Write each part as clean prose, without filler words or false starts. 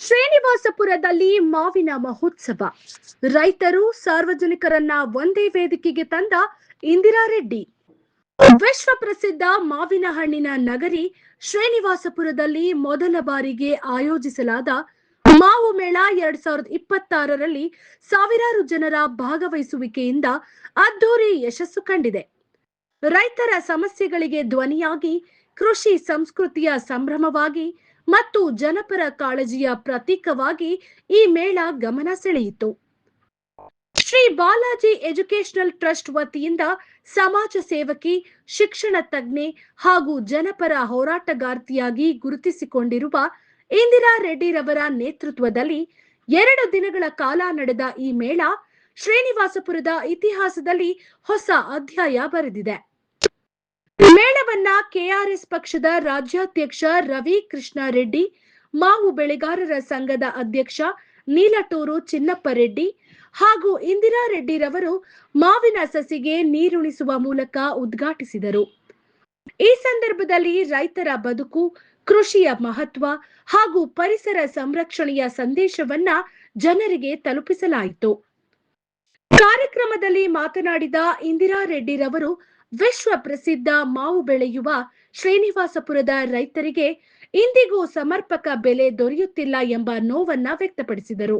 ಶ್ರೀನಿವಾಸಪುರದಲ್ಲಿ ಮಾವಿನ ಮಹೋತ್ಸವ. ರೈತರು ಸಾರ್ವಜನಿಕರನ್ನ ಒಂದೇ ವೇದಿಕೆಗೆ ತಂದ ಇಂದಿರಾ ರೆಡ್ಡಿ. ವಿಶ್ವ ಪ್ರಸಿದ್ಧ ಮಾವಿನ ಹಣ್ಣಿನ ನಗರಿ ಶ್ರೀನಿವಾಸಪುರದಲ್ಲಿ ಮೊದಲ ಬಾರಿಗೆ ಆಯೋಜಿಸಲಾದ ಮಾವು ಮೇಳ 2026ರಲ್ಲಿ ಸಾವಿರಾರು ಜನರ ಭಾಗವಹಿಸುವಿಕೆಯಿಂದ ಅದ್ದೂರಿ ಯಶಸ್ಸು ಕಂಡಿದೆ. ರೈತರ ಸಮಸ್ಯೆಗಳಿಗೆ ಧ್ವನಿಯಾಗಿ, ಕೃಷಿ ಸಂಸ್ಕೃತಿಯ ಸಂಭ್ರಮವಾಗಿ ಮತ್ತು ಜನಪರ ಕಾಳಜಿಯ ಪ್ರತೀಕವಾಗಿ ಈ ಮೇಳ ಗಮನ ಸೆಳೆಯಿತು. ಶ್ರೀ ಬಾಲಾಜಿ ಎಜುಕೇಶನಲ್ ಟ್ರಸ್ಟ್ ವತಿಯಿಂದ ಸಮಾಜ ಸೇವಕಿ, ಶಿಕ್ಷಣ ತಜ್ಞೆ ಹಾಗೂ ಜನಪರ ಹೋರಾಟಗಾರ್ತಿಯಾಗಿ ಗುರುತಿಸಿಕೊಂಡಿರುವ ಇಂದಿರಾ ರೆಡ್ಡಿರವರ ನೇತೃತ್ವದಲ್ಲಿ 2 ದಿನಗಳ ಕಾಲ ನಡೆದ ಈ ಮೇಳ ಶ್ರೀನಿವಾಸಪುರದ ಇತಿಹಾಸದಲ್ಲಿ ಹೊಸ ಅಧ್ಯಾಯ ಬರೆದಿದೆ. ಮೇಳವನ್ನ ಕೆಆರ್ಎಸ್ ಪಕ್ಷದ ರಾಜ್ಯಾಧ್ಯಕ್ಷ ರವಿ ಕೃಷ್ಣ ರೆಡ್ಡಿ, ಮಾವು ಬೆಳೆಗಾರರ ಸಂಘದ ಅಧ್ಯಕ್ಷ ನೀಲಟೂರು ಚಿನ್ನಪ್ಪ ರೆಡ್ಡಿ ಹಾಗೂ ಇಂದಿರಾ ರೆಡ್ಡಿರವರು ಮಾವಿನ ಸಸಿಗೆ ನೀರುಣಿಸುವ ಮೂಲಕ ಉದ್ಘಾಟಿಸಿದರು. ಈ ಸಂದರ್ಭದಲ್ಲಿ ರೈತರ ಬದುಕು, ಕೃಷಿಯ ಮಹತ್ವ ಹಾಗೂ ಪರಿಸರ ಸಂರಕ್ಷಣೆಯ ಸಂದೇಶವನ್ನ ಜನರಿಗೆ ತಲುಪಿಸಲಾಯಿತು. ಕಾರ್ಯಕ್ರಮದಲ್ಲಿ ಮಾತನಾಡಿದ ಇಂದಿರಾ ರೆಡ್ಡಿರವರು, ವಿಶ್ವ ಪ್ರಸಿದ್ಧ ಮಾವು ಬೆಳೆಯುವ ಶ್ರೀನಿವಾಸಪುರದ ರೈತರಿಗೆ ಇಂದಿಗೂ ಸಮರ್ಪಕ ಬೆಲೆ ದೊರೆಯುತ್ತಿಲ್ಲ ಎಂಬ ನೋವನ್ನ ವ್ಯಕ್ತಪಡಿಸಿದರು.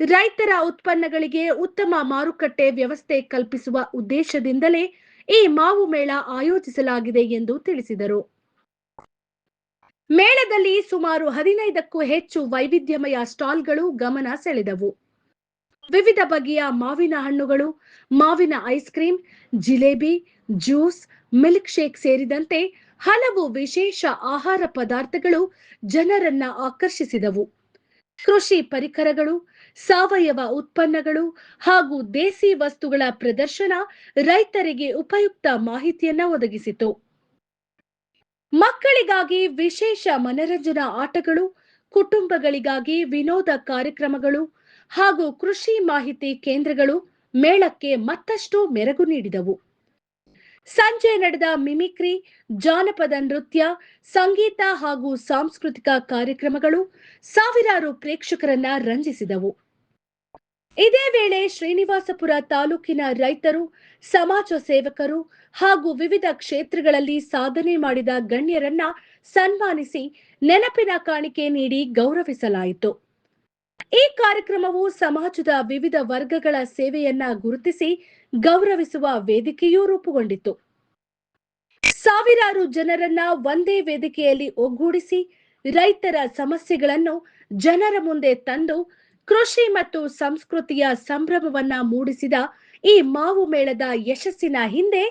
ರೈತರ ಉತ್ಪನ್ನಗಳಿಗೆ ಉತ್ತಮ ಮಾರುಕಟ್ಟೆ ವ್ಯವಸ್ಥೆ ಕಲ್ಪಿಸುವ ಉದ್ದೇಶದಿಂದಲೇ ಈ ಮಾವು ಮೇಳ ಆಯೋಜಿಸಲಾಗಿದೆ ಎಂದು ತಿಳಿಸಿದರು. ಮೇಳದಲ್ಲಿ ಸುಮಾರು 15ಕ್ಕೂ ಹೆಚ್ಚು ವೈವಿಧ್ಯಮಯ ಸ್ಟಾಲ್ಗಳು ಗಮನ ಸೆಳೆದವು. ವಿವಿಧ ಬಗೆಯ ಮಾವಿನ ಹಣ್ಣುಗಳು, ಮಾವಿನ ice cream, jalebi, juice, milk shake ಸೇರಿದಂತೆ ಹಲವು ವಿಶೇಷ ಆಹಾರ ಪದಾರ್ಥಗಳು ಜನರನ್ನ ಆಕರ್ಷಿಸಿದವು. ಕೃಷಿ ಪರಿಕರಗಳು, ಸಾವಯವ ಉತ್ಪನ್ನಗಳು ಹಾಗೂ ದೇಸಿ ವಸ್ತುಗಳ ಪ್ರದರ್ಶನ ರೈತರಿಗೆ ಉಪಯುಕ್ತ ಮಾಹಿತಿಯನ್ನ ಒದಗಿಸಿತು. ಮಕ್ಕಳಿಗಾಗಿ ವಿಶೇಷ ಮನರಂಜನಾ ಆಟಗಳು, ಕುಟುಂಬಗಳಿಗಾಗಿ ವಿನೋದ ಕಾರ್ಯಕ್ರಮಗಳು ಹಾಗೂ ಕೃಷಿ ಮಾಹಿತಿ ಕೇಂದ್ರಗಳು ಮೇಳಕ್ಕೆ ಮತ್ತಷ್ಟು ಮೆರುಗು ನೀಡಿದವು. ಸಂಜೆ ನಡೆದ ಮಿಮಿಕ್ರಿ, ಜಾನಪದ ನೃತ್ಯ, ಸಂಗೀತ ಹಾಗೂ ಸಾಂಸ್ಕೃತಿಕ ಕಾರ್ಯಕ್ರಮಗಳು ಸಾವಿರಾರು ಪ್ರೇಕ್ಷಕರನ್ನ ರಂಜಿಸಿದವು. ಇದೇ ವೇಳೆ ಶ್ರೀನಿವಾಸಪುರ ತಾಲೂಕಿನ ರೈತರು, ಸಮಾಜ ಸೇವಕರು ಹಾಗೂ ವಿವಿಧ ಕ್ಷೇತ್ರಗಳಲ್ಲಿ ಸಾಧನೆ ಮಾಡಿದ ಗಣ್ಯರನ್ನ ಸನ್ಮಾನಿಸಿ ನೆನಪಿನ ಕಾಣಿಕೆ ನೀಡಿ ಗೌರವಿಸಲಾಯಿತು. ಈ ಕಾರ್ಯಕ್ರಮವು ಸಮಾಜದ ವಿವಿಧ ವರ್ಗಗಳ ಸೇವೆಯನ್ನ ಗುರುತಿಸಿ ಗೌರವಿಸುವ ವೇದಿಕೆಯೂ ರೂಪುಗೊಂಡಿತು. ಸಾವಿರಾರು ಜನರನ್ನ ಒಂದೇ ವೇದಿಕೆಯಲ್ಲಿ ಒಗ್ಗೂಡಿಸಿ ರೈತರ ಸಮಸ್ಯೆಗಳನ್ನು ಜನರ ಮುಂದೆ ತಂದು ಕೃಷಿ ಮತ್ತು ಸಂಸ್ಕೃತಿಯ ಸಂಭ್ರಮವನ್ನ ಮೂಡಿಸಿದ ಈ ಮಾವು ಮೇಳದ ಯಶಸ್ಸಿನ ಹಿಂದೆ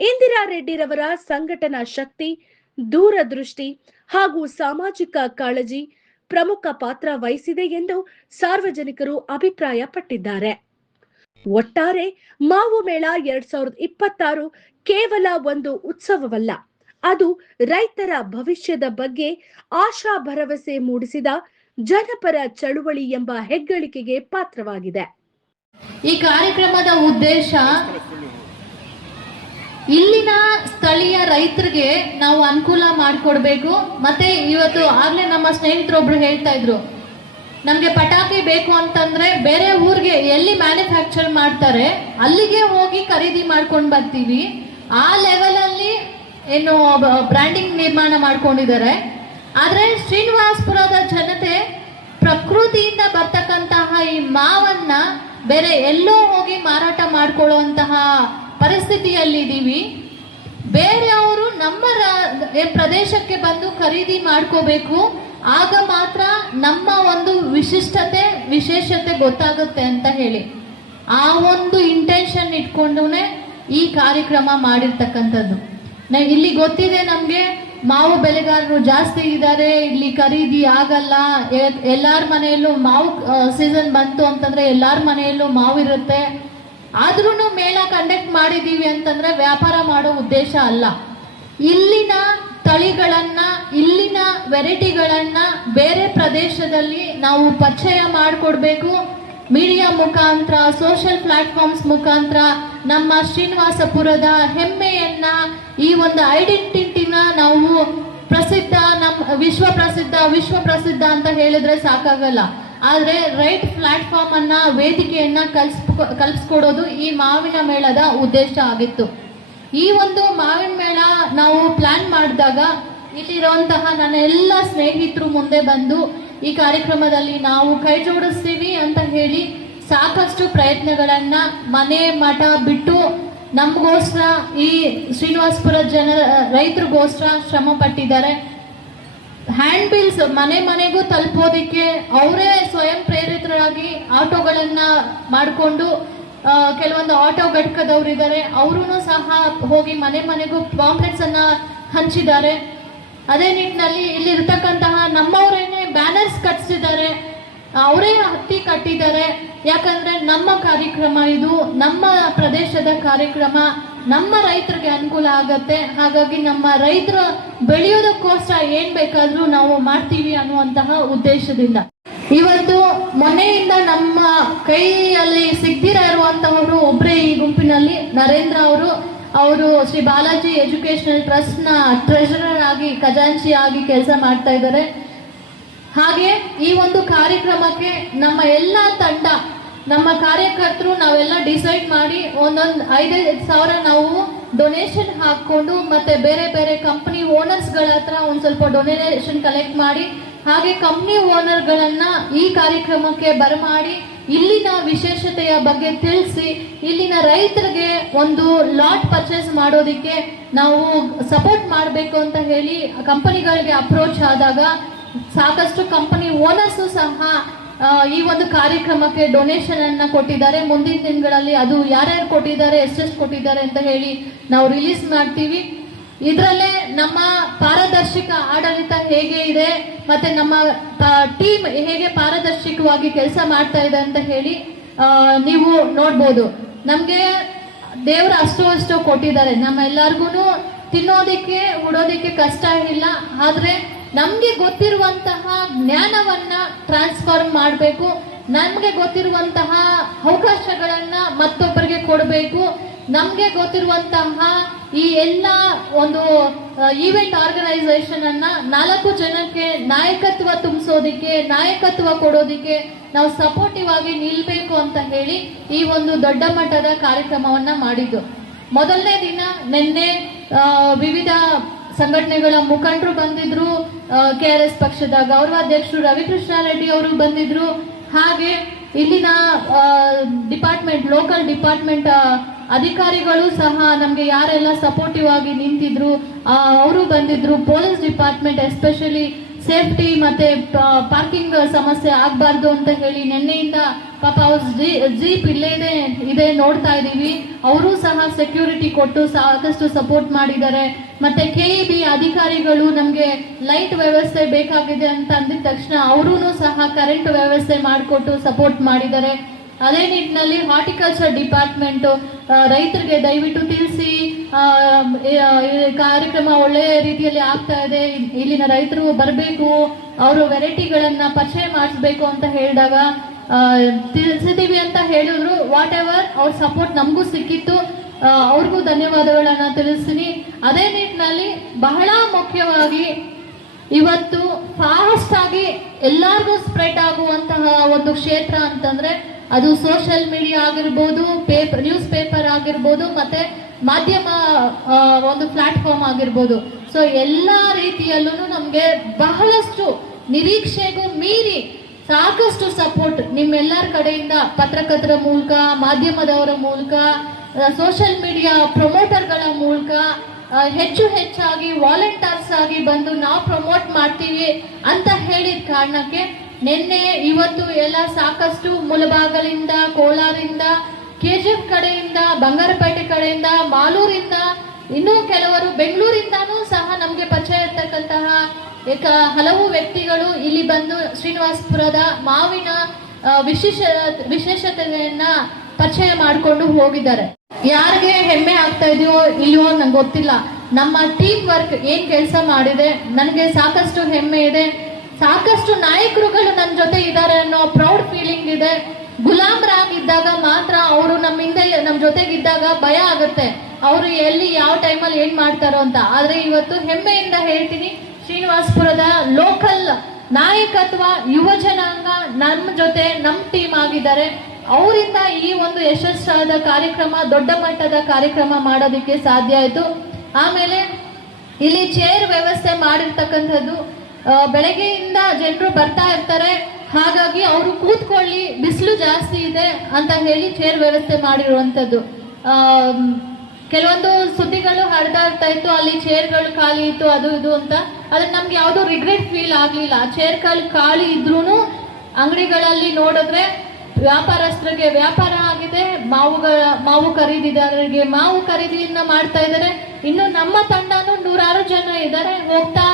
ಇಂದಿರಾ ರೆಡ್ಡಿರವರ ಸಂಘಟನಾ ಶಕ್ತಿ, ದೂರದೃಷ್ಟಿ ಹಾಗೂ ಸಾಮಾಜಿಕ ಕಾಳಜಿ ಪ್ರಮುಖ ಪಾತ್ರ ವಹಿಸಿದೆ ಎಂದು ಸಾರ್ವಜನಿಕರು ಅಭಿಪ್ರಾಯಪಟ್ಟಿದ್ದಾರೆ. ಒಟ್ಟಾರೆ ಮಾವು ಮೇಳ 2026 ಕೇವಲ ಒಂದು ಉತ್ಸವವಲ್ಲ, ಅದು ರೈತರ ಭವಿಷ್ಯದ ಬಗ್ಗೆ ಆಶಾ ಭರವಸೆ ಮೂಡಿಸಿದ ಜನಪರ ಚಳುವಳಿ ಎಂಬ ಹೆಗ್ಗಳಿಕೆಗೆ ಪಾತ್ರವಾಗಿದೆ. ಈ ಕಾರ್ಯಕ್ರಮದ ಉದ್ದೇಶ ಇಲ್ಲಿನ ಸ್ಥಳೀಯ ರೈತರಿಗೆ ನಾವು ಅನುಕೂಲ ಮಾಡಿಕೊಡ್ಬೇಕು. ಮತ್ತೆ ಇವತ್ತು ಆಗ್ಲೇ ನಮ್ಮ ಸ್ನೇಹಿತರೊಬ್ರು ಹೇಳ್ತಾ ಇದ್ರು, ನಮ್ಗೆ ಪಟಾಕಿ ಬೇಕು ಅಂತಂದ್ರೆ ಬೇರೆ ಊರಿಗೆ ಎಲ್ಲಿ ಮ್ಯಾನುಫ್ಯಾಕ್ಚರ್ ಮಾಡ್ತಾರೆ ಅಲ್ಲಿಗೆ ಹೋಗಿ ಖರೀದಿ ಮಾಡ್ಕೊಂಡು ಬರ್ತೀವಿ. ಆ ಲೆವೆಲ್ ಅಲ್ಲಿ ಏನು ಬ್ರ್ಯಾಂಡಿಂಗ್ ನಿರ್ಮಾಣ ಮಾಡ್ಕೊಂಡಿದ್ದಾರೆ. ಆದ್ರೆ ಶ್ರೀನಿವಾಸಪುರದ ಜನತೆ ಪ್ರಕೃತಿಯಿಂದ ಬರ್ತಕ್ಕಂತಹ ಈ ಮಾವನ್ನ ಬೇರೆ ಎಲ್ಲೋ ಹೋಗಿ ಮಾರಾಟ ಮಾಡ್ಕೊಳ್ಳುವಂತಹ ಪರಿಸ್ಥಿತಿಯಲ್ಲಿದ್ದೀವಿ. ಬೇರೆಯವರು ನಮ್ಮ ಪ್ರದೇಶಕ್ಕೆ ಬಂದು ಖರೀದಿ ಮಾಡ್ಕೋಬೇಕು. ಆಗ ಮಾತ್ರ ನಮ್ಮ ಒಂದು ವಿಶೇಷತೆ ಗೊತ್ತಾಗುತ್ತೆ ಅಂತ ಹೇಳಿ ಆ ಒಂದು ಇಂಟೆನ್ಷನ್ ಇಟ್ಕೊಂಡುನೆ ಈ ಕಾರ್ಯಕ್ರಮ ಮಾಡಿರ್ತಕ್ಕಂಥದ್ದು. ಇಲ್ಲಿ ಗೊತ್ತಿದೆ ನಮ್ಗೆ, ಮಾವು ಬೆಳೆಗಾರರು ಜಾಸ್ತಿ ಇದ್ದಾರೆ, ಇಲ್ಲಿ ಖರೀದಿ ಆಗಲ್ಲ. ಎಲ್ಲಾರ ಮನೆಯಲ್ಲೂ ಮಾವು ಸೀಸನ್ ಬಂತು ಅಂತಂದ್ರೆ ಎಲ್ಲಾರ ಮನೆಯಲ್ಲೂ ಮಾವು ಇರುತ್ತೆ. ಆದ್ರೂ ಮೇಳ ಕಂಡಕ್ಟ್ ಮಾಡಿದೀವಿ ಅಂತಂದ್ರೆ ವ್ಯಾಪಾರ ಮಾಡೋ ಉದ್ದೇಶ ಅಲ್ಲ. ಇಲ್ಲಿನ ತಳಿಗಳನ್ನ, ಇಲ್ಲಿನ ವೆರೈಟಿಗಳನ್ನ ಬೇರೆ ಪ್ರದೇಶದಲ್ಲಿ ನಾವು ಪರಿಚಯ ಮಾಡಿಕೊಡ್ಬೇಕು. ಮೀಡಿಯಾ ಮುಖಾಂತರ, ಸೋಷಿಯಲ್ ಪ್ಲಾಟ್ಫಾರ್ಮ್ಸ್ ಮುಖಾಂತರ ನಮ್ಮ ಶ್ರೀನಿವಾಸಪುರದ ಹೆಮ್ಮೆಯನ್ನ, ಈ ಒಂದು ಐಡೆಂಟಿಟಿನ ನಾವು ಪ್ರಸಿದ್ಧ, ವಿಶ್ವ ಪ್ರಸಿದ್ಧ ಅಂತ ಹೇಳಿದ್ರೆ ಸಾಕಾಗಲ್ಲ. ಆದ್ರೆ ರೈಟ್ ಪ್ಲಾಟ್ಫಾರ್ಮ್ ಅನ್ನ, ವೇದಿಕೆಯನ್ನ ಕಲ್ಪಿಸ್ಕೊಡೋದು ಈ ಮಾವಿನ ಮೇಳದ ಉದ್ದೇಶ ಆಗಿತ್ತು. ಈ ಒಂದು ಮಾವಿನ ಮೇಳ ನಾವು ಪ್ಲಾನ್ ಮಾಡಿದಾಗ ಇಲ್ಲಿರುವಂತಹ ನನ್ನ ಎಲ್ಲ ಸ್ನೇಹಿತರು ಮುಂದೆ ಬಂದು ಈ ಕಾರ್ಯಕ್ರಮದಲ್ಲಿ ನಾವು ಕೈ ಜೋಡಿಸ್ತೀವಿ ಅಂತ ಹೇಳಿ ಸಾಕಷ್ಟು ಪ್ರಯತ್ನಗಳನ್ನ ಮನೆ ಮಠ ಬಿಟ್ಟು ನಮಗೋಸ್ಕರ, ಈ ಶ್ರೀನಿವಾಸಪುರ ರೈತರಿಗೋಸ್ಕರ ಶ್ರಮ ಪಟ್ಟಿದ್ದಾರೆ. ಹ್ಯಾಂಡ್ ಬಿಲ್ಸ್ ಮನೆ ಮನೆಗೂ ತಲುಪೋದಿಕ್ಕೆ ಅವರೇ ಸ್ವಯಂ ಪ್ರೇರಿತರಾಗಿ ಆಟೋಗಳನ್ನ ಮಾಡಿಕೊಂಡು, ಕೆಲವೊಂದು ಆಟೋ ಘಟಕದವ್ರು ಇದ್ದಾರೆ, ಅವರು ಸಹ ಹೋಗಿ ಮನೆ ಮನೆಗೂ ಪಾಂಪ್ಲೆಟ್ಸ್ ಅನ್ನ ಹಂಚಿದ್ದಾರೆ. ಅದೇ ನಿಟ್ಟಿನಲ್ಲಿ ಇಲ್ಲಿರ್ತಕ್ಕಂತಹ ನಮ್ಮವರೇನೆ ಬ್ಯಾನರ್ಸ್ ಕಟ್ಸಿದ್ದಾರೆ, ಅವರೇ ಹತ್ತಿ ಕಟ್ಟಿದ್ದಾರೆ. ಯಾಕಂದ್ರೆ ನಮ್ಮ ಕಾರ್ಯಕ್ರಮ ಇದು, ನಮ್ಮ ಪ್ರದೇಶದ ಕಾರ್ಯಕ್ರಮ, ನಮ್ಮ ರೈತರಿಗೆ ಅನುಕೂಲ ಆಗತ್ತೆ. ಹಾಗಾಗಿ ನಮ್ಮ ರೈತರು ಬೆಳೆಯೋದಕ್ಕೋಸ್ಕರ ಏನ್ ಬೇಕಾದ್ರೂ ನಾವು ಮಾಡ್ತೀವಿ ಅನ್ನುವಂತಹ ಉದ್ದೇಶದಿಂದ ಇವತ್ತು ಮೊನ್ನೆಯಿಂದ ನಮ್ಮ ಕೈಯಲ್ಲಿ ಸಿಗ್ದಿರ ಇರುವಂತಹವರು ಒಬ್ಬರೇ ಈ ಗುಂಪಿನಲ್ಲಿ ನರೇಂದ್ರ ಅವರು ಶ್ರೀ ಬಾಲಾಜಿ ಎಜುಕೇಶನಲ್ ಟ್ರಸ್ಟ್ ನ ಟ್ರೆಷರರ್ ಆಗಿ, ಖಜಾಂಚಿ ಆಗಿ ಕೆಲಸ ಮಾಡ್ತಾ ಇದ್ದಾರೆ. ಹಾಗೆ ಈ ಒಂದು ಕಾರ್ಯಕ್ರಮಕ್ಕೆ ನಮ್ಮ ಎಲ್ಲ ತಂಡ, ನಮ್ಮ ಕಾರ್ಯಕರ್ತರು ನಾವೆಲ್ಲ ಡಿಸೈಡ್ ಮಾಡಿ ಒಂದೊಂದು 5,000 ನಾವು ಡೊನೇಷನ್ ಹಾಕೊಂಡು, ಮತ್ತೆ ಬೇರೆ ಬೇರೆ ಕಂಪನಿ ಓನರ್ಸ್ಗಳ ಹತ್ರ ಒಂದ್ ಸ್ವಲ್ಪ ಡೊನೇಷನ್ ಕಲೆಕ್ಟ್ ಮಾಡಿ, ಹಾಗೆ ಕಂಪನಿ ಓನರ್ಗಳನ್ನ ಈ ಕಾರ್ಯಕ್ರಮಕ್ಕೆ ಬರಮಾಡಿ ಇಲ್ಲಿನ ವಿಶೇಷತೆಯ ಬಗ್ಗೆ ತಿಳಿಸಿ, ಇಲ್ಲಿನ ರೈತರಿಗೆ ಒಂದು ಲಾಟ್ ಪರ್ಚೇಸ್ ಮಾಡೋದಿಕ್ಕೆ ನಾವು ಸಪೋರ್ಟ್ ಮಾಡಬೇಕು ಅಂತ ಹೇಳಿ ಕಂಪನಿಗಳಿಗೆ ಅಪ್ರೋಚ್ ಆದಾಗ ಸಾಕಷ್ಟು ಕಂಪನಿ ಓನರ್ಸು ಸಹ ಈ ಒಂದು ಕಾರ್ಯಕ್ರಮಕ್ಕೆ ಡೊನೇಷನ್ ಅನ್ನ ಕೊಟ್ಟಿದ್ದಾರೆ. ಮುಂದಿನ ದಿನಗಳಲ್ಲಿ ಅದು ಯಾರ್ಯಾರು ಕೊಟ್ಟಿದ್ದಾರೆ, ಎಷ್ಟೆಷ್ಟು ಕೊಟ್ಟಿದ್ದಾರೆ ಅಂತ ಹೇಳಿ ನಾವು ರಿಲೀಸ್ ಮಾಡ್ತೀವಿ. ಇದರಲ್ಲೇ ನಮ್ಮ ಪಾರದರ್ಶಕ ಆಡಳಿತ ಹೇಗೆ ಇದೆ, ಮತ್ತೆ ನಮ್ಮ ಟೀಮ್ ಹೇಗೆ ಪಾರದರ್ಶಕವಾಗಿ ಕೆಲಸ ಮಾಡ್ತಾ ಇದೆ ಅಂತ ಹೇಳಿ ನೀವು ನೋಡ್ಬೋದು. ನಮ್ಗೆ ದೇವರು ಅಷ್ಟು ಕೊಟ್ಟಿದ್ದಾರೆ, ನಮ್ಮ ಎಲ್ಲರಿಗೂ ತಿನ್ನೋದಿಕ್ಕೆ ಉಡೋದಿಕ್ಕೆ ಕಷ್ಟ ಇಲ್ಲ. ಆದ್ರೆ ನಮ್ಗೆ ಗೊತ್ತಿರುವಂತಹ ಜ್ಞಾನವನ್ನ ಟ್ರಾನ್ಸ್ಫಾರ್ಮ್ ಮಾಡಬೇಕು, ನಮ್ಗೆ ಗೊತ್ತಿರುವಂತಹ ಅವಕಾಶಗಳನ್ನ ಮತ್ತೊಬ್ಬರಿಗೆ ಕೊಡಬೇಕು. ನಮ್ಗೆ ಗೊತ್ತಿರುವಂತಹ ಈ ಎಲ್ಲ ಒಂದು ಈವೆಂಟ್ ಆರ್ಗನೈಸೇಷನ್ ಅನ್ನ 4 ಜನಕ್ಕೆ ನಾಯಕತ್ವ ತುಂಬಿಸೋದಿಕ್ಕೆ, ನಾಯಕತ್ವ ಕೊಡೋದಿಕ್ಕೆ ನಾವು ಸಪೋರ್ಟಿವ್ ಆಗಿ ನಿಲ್ಬೇಕು ಅಂತ ಹೇಳಿ ಈ ಒಂದು ದೊಡ್ಡ ಮಟ್ಟದ ಕಾರ್ಯಕ್ರಮವನ್ನ ಮಾಡಿದ್ದು. ಮೊದಲನೇ ದಿನ ನಿನ್ನೆ ವಿವಿಧ ಸಂಘಟನೆಗಳ ಮುಖಂಡರು ಬಂದಿದ್ರು, KRS ಪಕ್ಷದ ಗೌರವಾಧ್ಯಕ್ಷರು ರವಿಕೃಷ್ಣ ರೆಡ್ಡಿ ಅವರು ಬಂದಿದ್ರು, ಹಾಗೆ ಇಲ್ಲಿನ ಲೋಕಲ್ ಡಿಪಾರ್ಟ್ಮೆಂಟ್ ಅಧಿಕಾರಿಗಳು ಸಹ ನಮ್ಗೆ ಯಾರೆಲ್ಲ ಸಪೋರ್ಟಿವ್ ಆಗಿ ನಿಂತಿದ್ರು ಅವರು ಬಂದಿದ್ರು. ಪೊಲೀಸ್ ಡಿಪಾರ್ಟ್ಮೆಂಟ್ ಎಸ್ಪೆಷಲಿ ಸೇಫ್ಟಿ ಮತ್ತೆ ಪಾರ್ಕಿಂಗ್ ಸಮಸ್ಯೆ ಆಗ್ಬಾರ್ದು ಅಂತ ಹೇಳಿ ನಿನ್ನೆಯಿಂದ ಪಾಪ ಅವ್ರ ಜೀಪ್ ಇಲ್ಲೇ ಇದೆ ನೋಡ್ತಾ ಇದೀವಿ, ಅವರು ಸಹ ಸೆಕ್ಯೂರಿಟಿ ಕೊಟ್ಟು ಸಾಕಷ್ಟು ಸಪೋರ್ಟ್ ಮಾಡಿದ್ದಾರೆ. ಮತ್ತೆ KEB ಅಧಿಕಾರಿಗಳು ನಮ್ಗೆ ಲೈಟ್ ವ್ಯವಸ್ಥೆ ಬೇಕಾಗಿದೆ ಅಂತ ಅಂದಿದ ತಕ್ಷಣ ಅವರು ಸಹ ಕರೆಂಟ್ ವ್ಯವಸ್ಥೆ ಮಾಡಿಕೊಟ್ಟು ಸಪೋರ್ಟ್ ಮಾಡಿದ್ದಾರೆ. ಅದೇ ನಿಟ್ಟಿನಲ್ಲಿ ಹಾರ್ಟಿಕಲ್ಚರ್ ಡಿಪಾರ್ಟ್ಮೆಂಟ್ ರೈತರಿಗೆ ದಯವಿಟ್ಟು ತಿಳಿಸಿ, ಕಾರ್ಯಕ್ರಮ ಒಳ್ಳೆಯ ರೀತಿಯಲ್ಲಿ ಆಗ್ತಾ ಇದೆ, ಇಲ್ಲಿನ ರೈತರು ಬರಬೇಕು, ಅವರು ವೆರೈಟಿಗಳನ್ನ ಪರಿಚಯ ಮಾಡಿಸ್ಬೇಕು ಅಂತ ಹೇಳಿದಾಗ ತಿಳಿಸಿದೀವಿ ಅಂತ ಹೇಳಿದ್ರು. ವಾಟ್ ಎವರ್ ಅವ್ರ ಸಪೋರ್ಟ್ ನಮಗೂ ಸಿಕ್ಕಿತ್ತು, ಅವ್ರಿಗೂ ಧನ್ಯವಾದಗಳನ್ನ ತಿಳಿಸ್ತೀನಿ. ಅದೇ ನಿಟ್ಟಿನಲ್ಲಿ ಬಹಳ ಮುಖ್ಯವಾಗಿ ಇವತ್ತು ಫಾಸ್ಟ್ ಆಗಿ ಎಲ್ಲರಿಗೂ ಸ್ಪ್ರೆಡ್ ಆಗುವಂತಹ ಒಂದು ಕ್ಷೇತ್ರ ಅಂತಂದ್ರೆ ಅದು ಸೋಷಿಯಲ್ ಮೀಡಿಯಾ ಆಗಿರ್ಬೋದು, ನ್ಯೂಸ್ ಪೇಪರ್ ಆಗಿರ್ಬೋದು, ಮತ್ತೆ ಮಾಧ್ಯಮ ಒಂದು ಪ್ಲಾಟ್ಫಾರ್ಮ್ ಆಗಿರ್ಬೋದು. ಸೊ ಎಲ್ಲಾ ರೀತಿಯಲ್ಲೂ ನಮ್ಗೆ ಬಹಳಷ್ಟು ನಿರೀಕ್ಷೆಗೂ ಮೀರಿ ಸಾಕಷ್ಟು ಸಪೋರ್ಟ್ ನಿಮ್ಮೆಲ್ಲರ ಕಡೆಯಿಂದ, ಪತ್ರಕರ್ತರ ಮೂಲಕ, ಮಾಧ್ಯಮದವರ ಮೂಲಕ, ಸೋಷಿಯಲ್ ಮೀಡಿಯಾ ಪ್ರಮೋಟರ್ಗಳ ಮೂಲಕ ಹೆಚ್ಚಾಗಿ ವಾಲಂಟಿಯರ್ಸ್ ಆಗಿ ಬಂದು ನಾವು ಪ್ರಮೋಟ್ ಮಾಡ್ತೀವಿ ಅಂತ ಹೇಳಿದ ಕಾರಣಕ್ಕೆ ನಿನ್ನೆ ಇವತ್ತು ಎಲ್ಲ ಸಾಕಷ್ಟು ಮುಳಬಾಗಲಿಂದ, ಕೋಲಾರಿಂದ, KGF ಕಡೆಯಿಂದ, ಬಂಗಾರಪೇಟೆ ಕಡೆಯಿಂದ, ಮಾಲೂರಿಂದ, ಇನ್ನೂ ಕೆಲವರು ಬೆಂಗಳೂರಿಂದಾನೂ ಸಹ ನಮ್ಗೆ ಪರಿಚಯ ಇರ್ತಕ್ಕಂತಹ ಹಲವು ವ್ಯಕ್ತಿಗಳು ಇಲ್ಲಿ ಬಂದು ಶ್ರೀನಿವಾಸಪುರದ ಮಾವಿನ ವಿಶೇಷತೆಯನ್ನ ಪರಿಚಯ ಮಾಡಿಕೊಂಡು ಹೋಗಿದ್ದಾರೆ. ಯಾರಿಗೆ ಹೆಮ್ಮೆ ಆಗ್ತಾ ಇದೆಯೋ ಇಲ್ವೋ ನಂಗೆ ಗೊತ್ತಿಲ್ಲ, ನಮ್ಮ ಟೀಮ್ ವರ್ಕ್ ಏನ್ ಕೆಲಸ ಮಾಡಿದೆ ನನಗೆ ಸಾಕಷ್ಟು ಹೆಮ್ಮೆ ಇದೆ. ಸಾಕಷ್ಟು ನಾಯಕರುಗಳು ನನ್ನ ಜೊತೆ ಇದ್ದಾರೆ ಅನ್ನೋ ಪ್ರೌಡ್ ಫೀಲಿಂಗ್ ಇದೆ. ಗುಲಾಮರಾಗಿದ್ದಾಗ ಮಾತ್ರ ಅವರು ನಮ್ಮ ಜೊತೆಗಿದ್ದಾಗ ಭಯ ಆಗುತ್ತೆ, ಅವರು ಎಲ್ಲಿ ಯಾವ ಟೈಮಲ್ಲಿ ಏನ್ ಮಾಡ್ತಾರೋ ಅಂತ. ಆದ್ರೆ ಇವತ್ತು ಹೆಮ್ಮೆಯಿಂದ ಹೇಳ್ತೀನಿ, ಶ್ರೀನಿವಾಸಪುರದ ಲೋಕಲ್ ನಾಯಕತ್ವ ಯುವ ಜನಾಂಗ ನಮ್ಮ ಜೊತೆ ನಮ್ಮ ಟೀಮ್ ಆಗಿದ್ದಾರೆ. ಅವರಿಂದ ಈ ಒಂದು ಯಶಸ್ಸಾದ ಕಾರ್ಯಕ್ರಮ, ದೊಡ್ಡ ಮಟ್ಟದ ಕಾರ್ಯಕ್ರಮ ಮಾಡೋದಕ್ಕೆ ಸಾಧ್ಯ ಆಯಿತು. ಆಮೇಲೆ ಇಲ್ಲಿ ಚೇರ್ ವ್ಯವಸ್ಥೆ ಮಾಡಿರ್ತಕ್ಕಂಥದ್ದು, ಬೆಳಗ್ಗೆಯಿಂದ ಜನರು ಬರ್ತಾ ಇರ್ತಾರೆ, ಹಾಗಾಗಿ ಅವರು ಕೂತ್ಕೊಳ್ಳಿ, ಬಿಸಿಲು ಜಾಸ್ತಿ ಇದೆ ಅಂತ ಹೇಳಿ ಚೇರ್ ವ್ಯವಸ್ಥೆ ಮಾಡಿರುವಂಥದ್ದು. ಕೆಲವೊಂದು ಸುದ್ದಿಗಳು ಹರಿದಾಡ್ತಾ ಇತ್ತು, ಅಲ್ಲಿ ಚೇರ್ಗಳು ಖಾಲಿ ಇತ್ತು ಅದು ಇದು ಅಂತ. ಆದ್ರೆ ನಮ್ಗೆ ಯಾವುದು ರಿಗ್ರೆಟ್ ಫೀಲ್ ಆಗ್ಲಿಲ್ಲ. ಚೇರ್ಗಳು ಖಾಲಿ ಇದ್ರೂ ಅಂಗಡಿಗಳಲ್ಲಿ ನೋಡಿದ್ರೆ ವ್ಯಾಪಾರಸ್ಥರಿಗೆ ವ್ಯಾಪಾರ ಆಗಿದೆ, ಮಾವು ಖರೀದಿದಾರರಿಗೆ ಮಾವು ಖರೀದಿಯನ್ನ ಮಾಡ್ತಾ ಇದ್ದಾರೆ. ಇನ್ನು ನಮ್ಮ ತಂಡನೂ 100 ಜನ ಇದ್ದಾರೆ ಹೋಗ್ತಾ.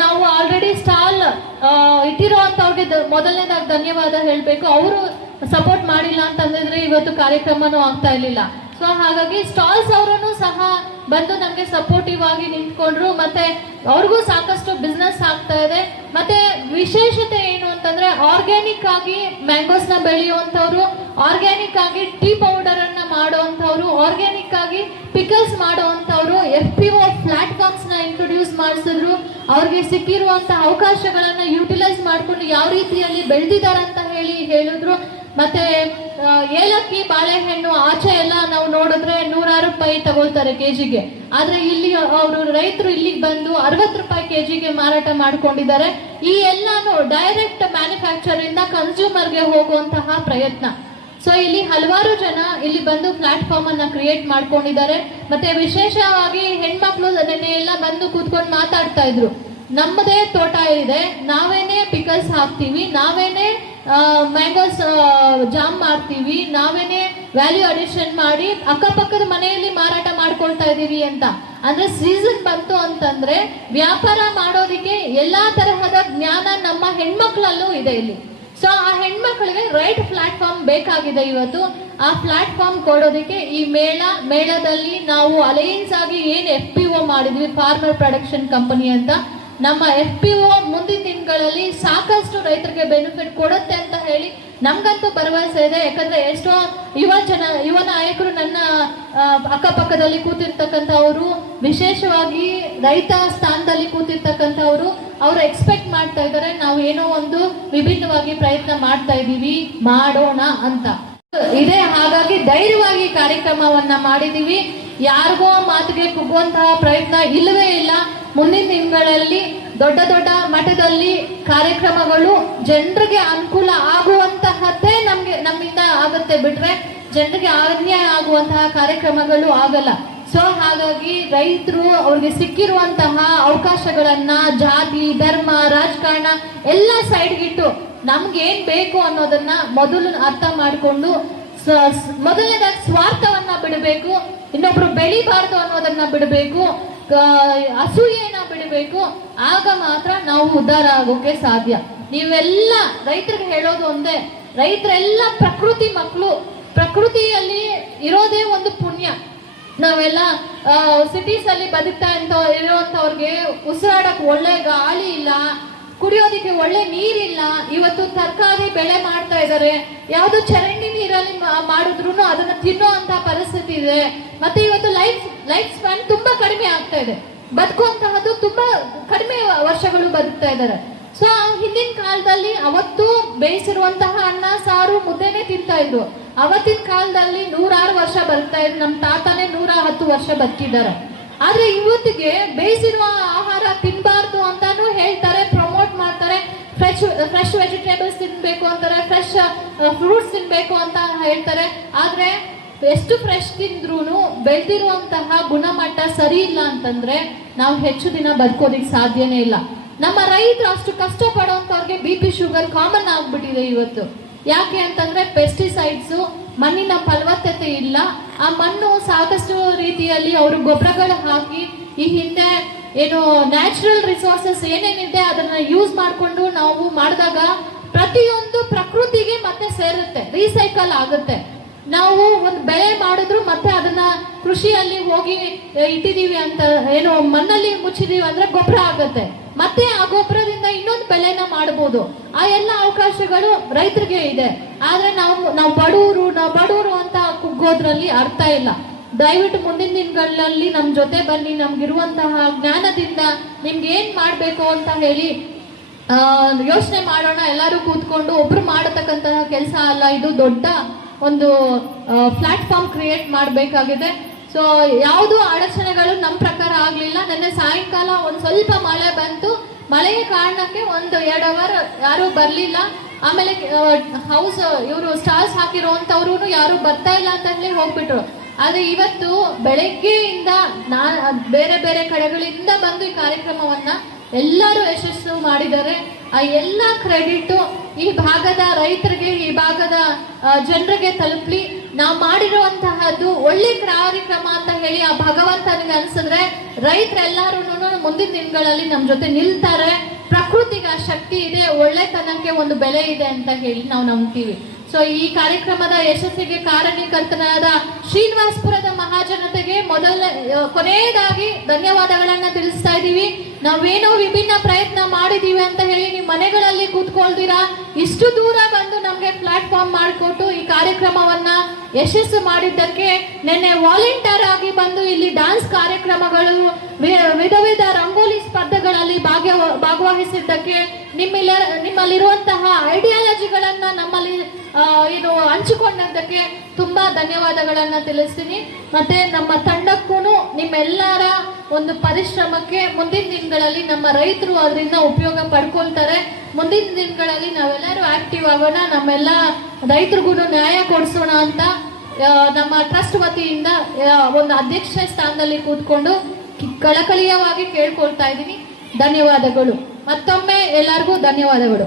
ನಾವು ಆಲ್ರೆಡಿ ಸ್ಟಾಲ್ ಇಟ್ಟಿರುವಂತವ್ರಿಗೆ ಮೊದಲನೇದಾಗಿ ಧನ್ಯವಾದ ಹೇಳ್ಬೇಕು. ಅವರು ಸಪೋರ್ಟ್ ಮಾಡಿಲ್ಲ ಅಂತಂದ್ರೆ ಇವತ್ತು ಕಾರ್ಯಕ್ರಮನೂ ಆಗ್ತಾ ಇರ್ಲಿಲ್ಲ. ಸೊ ಹಾಗಾಗಿ ಸ್ಟಾಲ್ಸ್ ಅವರನ್ನು ಸಹ ಬಂದು ನಮ್ಗೆ ಸಪೋರ್ಟಿವ್ ಆಗಿ ನಿಂತ್ಕೊಂಡ್ರು. ಮತ್ತೆ ಅವ್ರಿಗೂ ಸಾಕಷ್ಟು ಬಿಸ್ನೆಸ್ ಆಗ್ತಾ ಇದೆ. ಮತ್ತೆ ವಿಶೇಷತೆ ಏನು ಅಂತಂದ್ರೆ ಆರ್ಗ್ಯಾನಿಕ್ ಆಗಿ ಮ್ಯಾಂಗೋಸ್ ನ ಬೆಳೆಯುವಂತವ್ರು, ಆರ್ಗ್ಯಾನಿಕ್ ಆಗಿ ಟೀ ಪೌಡರ್ ಅನ್ನ ಮಾಡುವಂತವ್ರು, ಆರ್ಗ್ಯಾನಿಕ್ ಆಗಿ ಪಿಕಲ್ಸ್ ಮಾಡುವಂತವ್ರು FPO ಪ್ಲಾಟ್ಫಾರ್ಮ್ಸ್ ನ ಇಂಟ್ರೊಡ್ಯೂಸ್ ಮಾಡಿಸಿದ್ರು. ಅವ್ರಿಗೆ ಸಿಕ್ಕಿರುವಂತಹ ಅವಕಾಶಗಳನ್ನ ಯುಟಿಲೈಸ್ ಮಾಡ್ಕೊಂಡು ಯಾವ ರೀತಿಯಲ್ಲಿ ಬೆಳೆದಿದ್ದಾರೆ ಅಂತ ಹೇಳಿದ್ರು. ಮತ್ತೆ ಏಲಕ್ಕಿ, ಬಾಳೆಹಣ್ಣು ಆಚೆ ಎಲ್ಲ ನಾವು ನೋಡಿದ್ರೆ 100 ರೂಪಾಯಿ ತಗೊಳ್ತಾರೆ ಕೆಜಿಗೆ. ಆದ್ರೆ ಇಲ್ಲಿ ಅವರು ರೈತರು ಇಲ್ಲಿಗೆ ಬಂದು 60 ರೂಪಾಯಿ ಕೆಜಿಗೆ ಮಾರಾಟ ಮಾಡ್ಕೊಂಡಿದ್ದಾರೆ. ಈ ಎಲ್ಲಾನು ಡೈರೆಕ್ಟ್ ಮ್ಯಾನುಫ್ಯಾಕ್ಚರ್ ಇಂದ ಕನ್ಸ್ಯೂಮರ್ಗೆ ಹೋಗುವಂತಹ ಪ್ರಯತ್ನ. ಸೊ ಇಲ್ಲಿ ಹಲವಾರು ಜನ ಇಲ್ಲಿ ಬಂದು ಪ್ಲಾಟ್ಫಾರ್ಮ್ ಅನ್ನ ಕ್ರಿಯೇಟ್ ಮಾಡ್ಕೊಂಡಿದ್ದಾರೆ. ಮತ್ತೆ ವಿಶೇಷವಾಗಿ ಹೆಣ್ಮಕ್ಳು ನೆನ್ನೆ ಎಲ್ಲ ಬಂದು ಕೂತ್ಕೊಂಡು ಮಾತಾಡ್ತಾ ಇದ್ರು. ನಮ್ಮದೇ ತೋಟ ಇದೆ, ನಾವೇನೇ ಪಿಕಲ್ಸ್ ಹಾಕ್ತೀವಿ, ನಾವೇನೇ ಮ್ಯಾಂಗೋಸ್ ಜಾಮ್ ಮಾಡ್ತೀವಿ, ನಾವೇನೇ ವ್ಯಾಲ್ಯೂ ಅಡಿಷನ್ ಮಾಡಿ ಅಕ್ಕಪಕ್ಕದ ಮನೆಯಲ್ಲಿ ಮಾರಾಟ ಮಾಡ್ಕೊಳ್ತಾ ಇದೀವಿ ಅಂತ. ಅಂದ್ರೆ ಸೀಸನ್ ಬಂತು ಅಂತಂದ್ರೆ ವ್ಯಾಪಾರ ಮಾಡೋದಿಕ್ಕೆ ಎಲ್ಲಾ ತರಹದ ಜ್ಞಾನ ನಮ್ಮ ಹೆಣ್ಮಕ್ಳಲ್ಲೂ ಇದೆ ಇಲ್ಲಿ. ಸೊ ಆ ಹೆಣ್ಮಕ್ಳಿಗೆ ರೈಟ್ ಪ್ಲಾಟ್ಫಾರ್ಮ್ ಬೇಕಾಗಿದೆ ಇವತ್ತು. ಆ ಪ್ಲಾಟ್ಫಾರ್ಮ್ ಕೊಡೋದಕ್ಕೆ ಈ ಮೇಳದಲ್ಲಿ ನಾವು ಅಲೈನ್ಸ್ ಆಗಿ ಏನ್ FPO ಮಾಡಿದ್ವಿ, ಫಾರ್ಮರ್ ಪ್ರೊಡಕ್ಷನ್ ಕಂಪನಿ ಅಂತ. ನಮ್ಮ FPO ಮುಂದಿನ ದಿನಗಳಲ್ಲಿ ಸಾಕಷ್ಟು ರೈತರಿಗೆ ಬೆನಿಫಿಟ್ ಕೊಡುತ್ತೆ ಅಂತ ಹೇಳಿ ನಮ್ಗಂತೂ ಭರವಸೆ ಇದೆ. ಯಾಕಂದ್ರೆ ಎಷ್ಟೋ ಯುವ ನಾಯಕರು ನನ್ನ ಅಕ್ಕಪಕ್ಕದಲ್ಲಿ ಕೂತಿರ್ತಕ್ಕಂಥವ್ರು, ವಿಶೇಷವಾಗಿ ರೈತ ಸ್ಥಾನದಲ್ಲಿ ಕೂತಿರ್ತಕ್ಕಂಥವ್ರು, ಅವರು ಎಕ್ಸ್ಪೆಕ್ಟ್ ಮಾಡ್ತಾ ಇದ್ದಾರೆ ನಾವು ಏನೋ ಒಂದು ವಿಭಿನ್ನವಾಗಿ ಪ್ರಯತ್ನ ಮಾಡ್ತಾ ಇದೀವಿ, ಮಾಡೋಣ ಅಂತ ಇದೆ. ಹಾಗಾಗಿ ಧೈರ್ಯವಾಗಿ ಕಾರ್ಯಕ್ರಮವನ್ನ ಮಾಡಿದೀವಿ. ಯಾರಿಗೋ ಮಾತಿಗೆ ಕುಗ್ಗುವಂತಹ ಪ್ರಯತ್ನ ಇಲ್ಲವೇ ಇಲ್ಲ. ಮುಂದಿನ ದಿನಗಳಲ್ಲಿ ದೊಡ್ಡ ದೊಡ್ಡ ಮಟ್ಟದಲ್ಲಿ ಕಾರ್ಯಕ್ರಮಗಳು ಜನರಿಗೆ ಅನುಕೂಲ ಆಗುವಂತಹದ್ದೇ ನಮ್ಮಿಂದ ಆಗುತ್ತೆ ಬಿಟ್ರೆ ಜನರಿಗೆ ಅನ್ಯಾಯ ಆಗುವಂತಹ ಕಾರ್ಯಕ್ರಮಗಳು ಆಗಲ್ಲ. ಸೊ ಹಾಗಾಗಿ ರೈತರು ಅವ್ರಿಗೆ ಸಿಕ್ಕಿರುವಂತಹ ಅವಕಾಶಗಳನ್ನ ಜಾತಿ, ಧರ್ಮ, ರಾಜಕಾರಣ ಎಲ್ಲ ಸೈಡ್ಗಿಟ್ಟು ನಮ್ಗೆ ಏನ್ ಬೇಕು ಅನ್ನೋದನ್ನ ಮೊದಲು ಅರ್ಥ ಮಾಡಿಕೊಂಡು ಮೊದಲನೇದಾಗಿ ಸ್ವಾರ್ಥವನ್ನ ಬಿಡಬೇಕು, ಇನ್ನೊಬ್ರು ಬೆಳಿಬಾರ್ದು ಅನ್ನೋದನ್ನ ಬಿಡಬೇಕು, ಅಸೂಯೆನ ಬಿಡಬೇಕು. ಆಗ ಮಾತ್ರ ನಾವು ಉದ್ಧಾರ ಆಗೋಕೆ ಸಾಧ್ಯ. ನೀವೆಲ್ಲ ರೈತರಿಗೆ ಹೇಳೋದು ಒಂದೇ, ರೈತರೆಲ್ಲ ಪ್ರಕೃತಿ ಮಕ್ಕಳು. ಪ್ರಕೃತಿಯಲ್ಲಿ ಇರೋದೇ ಒಂದು ಪುಣ್ಯ. ನಾವೆಲ್ಲ ಸಿಟೀಸ್ ಅಲ್ಲಿ ಬದುಕ್ತಾ ಇರುವಂತವ್ರಿಗೆ ಉಸಿರಾಡಕ್ ಒಳ್ಳೆ ಗಾಳಿ ಇಲ್ಲ, ಕುಡಿಯೋದಿಕ್ಕೆ ಒಳ್ಳೆ ನೀರಿಲ್ಲ. ಇವತ್ತು ತರಕಾರಿ ಬೆಳೆ ಮಾಡ್ತಾ ಇದ್ದಾರೆ, ಯಾವ್ದು ಚರಂಡಿ ನೀರಲ್ಲಿ ಮಾಡಿದ್ರು ಅದನ್ನ ತಿನ್ನೋ ಅಂತ ಪರಿಸ್ಥಿತಿ ಇದೆ. ಮತ್ತೆ ಇವತ್ತು ಲೈಫ್ ಸ್ಪ್ಯಾನ್ ತುಂಬಾ ಕಡಿಮೆ ಆಗ್ತಾ ಇದೆ, ಬದುಕುವಂತಹದ್ದು ತುಂಬಾ ಕಡಿಮೆ ವರ್ಷಗಳು ಬದುಕ್ತಾ ಇದ್ದಾರೆ. ಸೊ ಹಿಂದಿನ ಕಾಲದಲ್ಲಿ ಅವತ್ತು ಬೇಯಿಸಿರುವಂತಹ ಅನ್ನ ಸಾರು ಮುದ್ದೆನೆ ತಿಂತಾ ಇದ್ರು. ಅವತ್ತಿನ ಕಾಲದಲ್ಲಿ 106 ವರ್ಷ ಬದುಕ್ತಾ ಇದ್ರು. ನಮ್ಮ ತಾತನೇ 110 ವರ್ಷ ಬದುಕಿದ್ದಾರೆ. ಆದ್ರೆ ಇವತ್ತಿಗೆ ಬೇಯಿಸಿರುವ ಆಹಾರ ತಿನ್ಬಾರ್ದು ಅಂತಾನು ಹೇಳ್ತಾರೆ, ಪ್ರಮೋಟ್ ಮಾಡ್ತಾರೆ. ಫ್ರೆಶ್ ವೆಜಿಟೇಬಲ್ಸ್ ತಿನ್ಬೇಕು ಅಂತಾರೆ, ಫ್ರೆಶ್ ಫ್ರೂಟ್ಸ್ ತಿನ್ಬೇಕು ಅಂತ ಹೇಳ್ತಾರೆ. ಆದ್ರೆ ಎಷ್ಟು ಫ್ರೆಶ್ ತಿಂದ್ರೂ ಬೆಳೆದಿರುವಂತಹ ಗುಣಮಟ್ಟ ಸರಿ ಇಲ್ಲ ಅಂತಂದ್ರೆ ನಾವು ಹೆಚ್ಚು ದಿನ ಬದುಕೋದಿಕ್ ಸಾಧ್ಯನೇ ಇಲ್ಲ. ನಮ್ಮ ರೈತರು ಅಷ್ಟು ಕಷ್ಟ ಪಡುವಂತವ್ರಿಗೆ BP ಶುಗರ್ ಕಾಮನ್ ಆಗ್ಬಿಟ್ಟಿದೆ ಇವತ್ತು. ಯಾಕೆ ಅಂತಂದ್ರೆ ಪೆಸ್ಟಿಸೈಡ್ಸ್, ಮಣ್ಣಿನ ಫಲವತ್ತತೆ ಇಲ್ಲ. ಆ ಮಣ್ಣು ಸಾಕಷ್ಟು ರೀತಿಯಲ್ಲಿ ಅವರು ಗೊಬ್ಬರಗಳು ಹಾಕಿ ಈ ಹಿಂದೆ ಏನು ನ್ಯಾಚುರಲ್ ರಿಸೋರ್ಸಸ್ ಏನೇನಿದೆ ಅದನ್ನ ಯೂಸ್ ಮಾಡಿಕೊಂಡು ನಾವು ಮಾಡಿದಾಗ ಪ್ರತಿಯೊಂದು ಪ್ರಕೃತಿಗೆ ಮತ್ತೆ ಸೇರುತ್ತೆ, ರೀಸೈಕಲ್ ಆಗುತ್ತೆ. ನಾವು ಒಂದು ಬೆಳೆ ಮಾಡಿದ್ರು ಮತ್ತೆ ಅದನ್ನ ಕೃಷಿಯಲ್ಲಿ ಹೋಗಿ ಇಟ್ಟಿದೀವಿ ಅಂತ ಏನೋ ಮಣ್ಣಲ್ಲಿ ಮುಚ್ಚಿದೀವಿ ಅಂದ್ರೆ ಗೊಬ್ಬರ ಆಗುತ್ತೆ, ಮತ್ತೆ ಆ ಗೊಬ್ಬರದಿಂದ ಇನ್ನೊಂದು ಬೆಳೆನ ಮಾಡಬಹುದು. ಆ ಎಲ್ಲ ಅವಕಾಶಗಳು ರೈತರಿಗೆ ಇದೆ. ಆದ್ರೆ ನಾವು ಬಡವರು ಅಂತ ಕುಗ್ಗೋದ್ರಲ್ಲಿ ಅರ್ಥ ಇಲ್ಲ. ದಯವಿಟ್ಟು ಮುಂದಿನ ದಿನಗಳಲ್ಲಿ ನಮ್ಮ ಜೊತೆ ಬನ್ನಿ, ನಮ್ಗಿರುವಂತಹ ಜ್ಞಾನದಿಂದ ನಿಮ್ಗೆ ಏನ್ ಮಾಡ್ಬೇಕು ಅಂತ ಹೇಳಿ ಯೋಚನೆ ಮಾಡೋಣ. ಎಲ್ಲರೂ ಕೂತ್ಕೊಂಡು ಒಬ್ರು ಮಾಡತಕ್ಕಂತಹ ಕೆಲಸ ಅಲ್ಲ, ಇದು ದೊಡ್ಡ ಒಂದು ಪ್ಲಾಟ್ಫಾರ್ಮ್ ಕ್ರಿಯೇಟ್ ಮಾಡಬೇಕಾಗಿದೆ. ಸೊ ಯಾವುದು ಅಡಚಣೆಗಳು ನಮ್ಮ ಪ್ರಕಾರ ಆಗ್ಲಿಲ್ಲ. ನಿನ್ನೆ ಸಾಯಂಕಾಲ ಒಂದ್ ಸ್ವಲ್ಪ ಮಳೆ ಬಂತು, ಮಳೆಯ ಕಾರಣಕ್ಕೆ 1-2 ಅವರ್ ಯಾರು ಬರ್ಲಿಲ್ಲ. ಆಮೇಲೆ ಹೌಸ್ ಇವರು ಸ್ಟಾಲ್ಸ್ ಹಾಕಿರುವಂತವ್ರು ಯಾರು ಬರ್ತಾ ಇಲ್ಲ ಅಂತ ಹೇಳಿ ಹೋಗ್ಬಿಟ್ರು. ಆದ್ರೆ ಇವತ್ತು ಬೆಳಗ್ಗೆಯಿಂದ ಬೇರೆ ಬೇರೆ ಕಡೆಗಳಿಂದ ಬಂದು ಈ ಕಾರ್ಯಕ್ರಮವನ್ನ ಎಲ್ಲರೂ ಯಶಸ್ಸು ಮಾಡಿದ್ದಾರೆ. ಆ ಎಲ್ಲ ಕ್ರೆಡಿಟ್ ಈ ಭಾಗದ ರೈತರಿಗೆ, ಈ ಭಾಗದ ಜನರಿಗೆ ತಲುಪಲಿ. ನಾವು ಮಾಡಿರುವಂತಹದ್ದು ಒಳ್ಳೆ ಕಾರ್ಯಕ್ರಮ ಅಂತ ಹೇಳಿ ಆ ಭಗವಂತನಿಗೆ ಅನ್ಸಿದ್ರೆ ರೈತರೆಲ್ಲರೂ ಮುಂದಿನ ದಿನಗಳಲ್ಲಿ ನಮ್ಮ ಜೊತೆ ನಿಲ್ತಾರೆ. ಪ್ರಕೃತಿಗೆ ಆ ಶಕ್ತಿ ಇದೆ, ಒಳ್ಳೆತನಕ್ಕೆ ಒಂದು ಬೆಲೆ ಇದೆ ಅಂತ ಹೇಳಿ ನಾವು ನಂಬ್ತೀವಿ. ಸೊ ಈ ಕಾರ್ಯಕ್ರಮದ ಯಶಸ್ಸಿಗೆ ಕಾರಣೀಕರ್ತನಾದ ಶ್ರೀನಿವಾಸಪುರದ ಮಹಾಜನತೆಗೆ ಕೊನೆಯದಾಗಿ ಧನ್ಯವಾದಗಳನ್ನ ತಿಳಿಸ್ತಾ ಇದ್ದೀವಿ. ನಾವೇನೋ ವಿಭಿನ್ನ ಪ್ರಯತ್ನ ಮಾಡಿದೀವಿ ಅಂತ ಹೇಳಿ ನೀವು ಮನೆಗಳಲ್ಲಿ ಕೂತ್ಕೊಳ್ತೀರಾ, ಇಷ್ಟು ದೂರ ಬಂದು ನಮ್ಗೆ ಪ್ಲಾಟ್ಫಾರ್ಮ್ ಮಾಡಿಕೊಟ್ಟು ಈ ಕಾರ್ಯಕ್ರಮವನ್ನ ಯಶಸ್ಸು ಮಾಡಿದ್ದಕ್ಕೆ, ನಿನ್ನೆ ವಾಲಂಟಿಯರ್ ಆಗಿ ಬಂದು ಇಲ್ಲಿ ಡಾನ್ಸ್ ಕಾರ್ಯಕ್ರಮಗಳು, ವಿಧ ವಿಧ ರಂಗೋಲಿ ಸ್ಪರ್ಧೆಗಳಲ್ಲಿ ಭಾಗವಹಿಸಿದ್ದಕ್ಕೆ, ನಿಮ್ಮಲ್ಲಿರುವಂತಹ ಐಡಿಯಾಲಜಿಗಳನ್ನ ನಮ್ಮಲ್ಲಿ ಹಂಚಿಕೊಂಡದ್ದಕ್ಕೆ ತುಂಬಾ ಧನ್ಯವಾದಗಳನ್ನ ತಿಳಿಸ್ತೀನಿ. ಮತ್ತೆ ನಮ್ಮ ತಂಡಕ್ಕೂ ನಿಮ್ಮೆಲ್ಲರ ಒಂದು ಪರಿಶ್ರಮಕ್ಕೆ ಮುಂದಿನ ದಿನಗಳಲ್ಲಿ ನಮ್ಮ ರೈತರು ಅದರಿಂದ ಉಪಯೋಗ ಪಡ್ಕೊಳ್ತಾರೆ. ಮುಂದಿನ ದಿನಗಳಲ್ಲಿ ನಾವೆಲ್ಲರೂ ಆಕ್ಟಿವ್ ಆಗೋಣ, ನಮ್ಮೆಲ್ಲ ರೈತರಿಗೂ ನ್ಯಾಯ ಕೊಡಿಸೋಣ ಅಂತ ನಮ್ಮ ಟ್ರಸ್ಟ್ ವತಿಯಿಂದ ಒಂದು ಅಧ್ಯಕ್ಷ ಸ್ಥಾನದಲ್ಲಿ ಕೂತ್ಕೊಂಡು ಕಳಕಳಿಯವಾಗಿ ಕೇಳ್ಕೊಳ್ತಾ ಇದ್ದೀನಿ. ಧನ್ಯವಾದಗಳು. ಮತ್ತೊಮ್ಮೆ ಎಲ್ಲರಿಗೂ ಧನ್ಯವಾದಗಳು.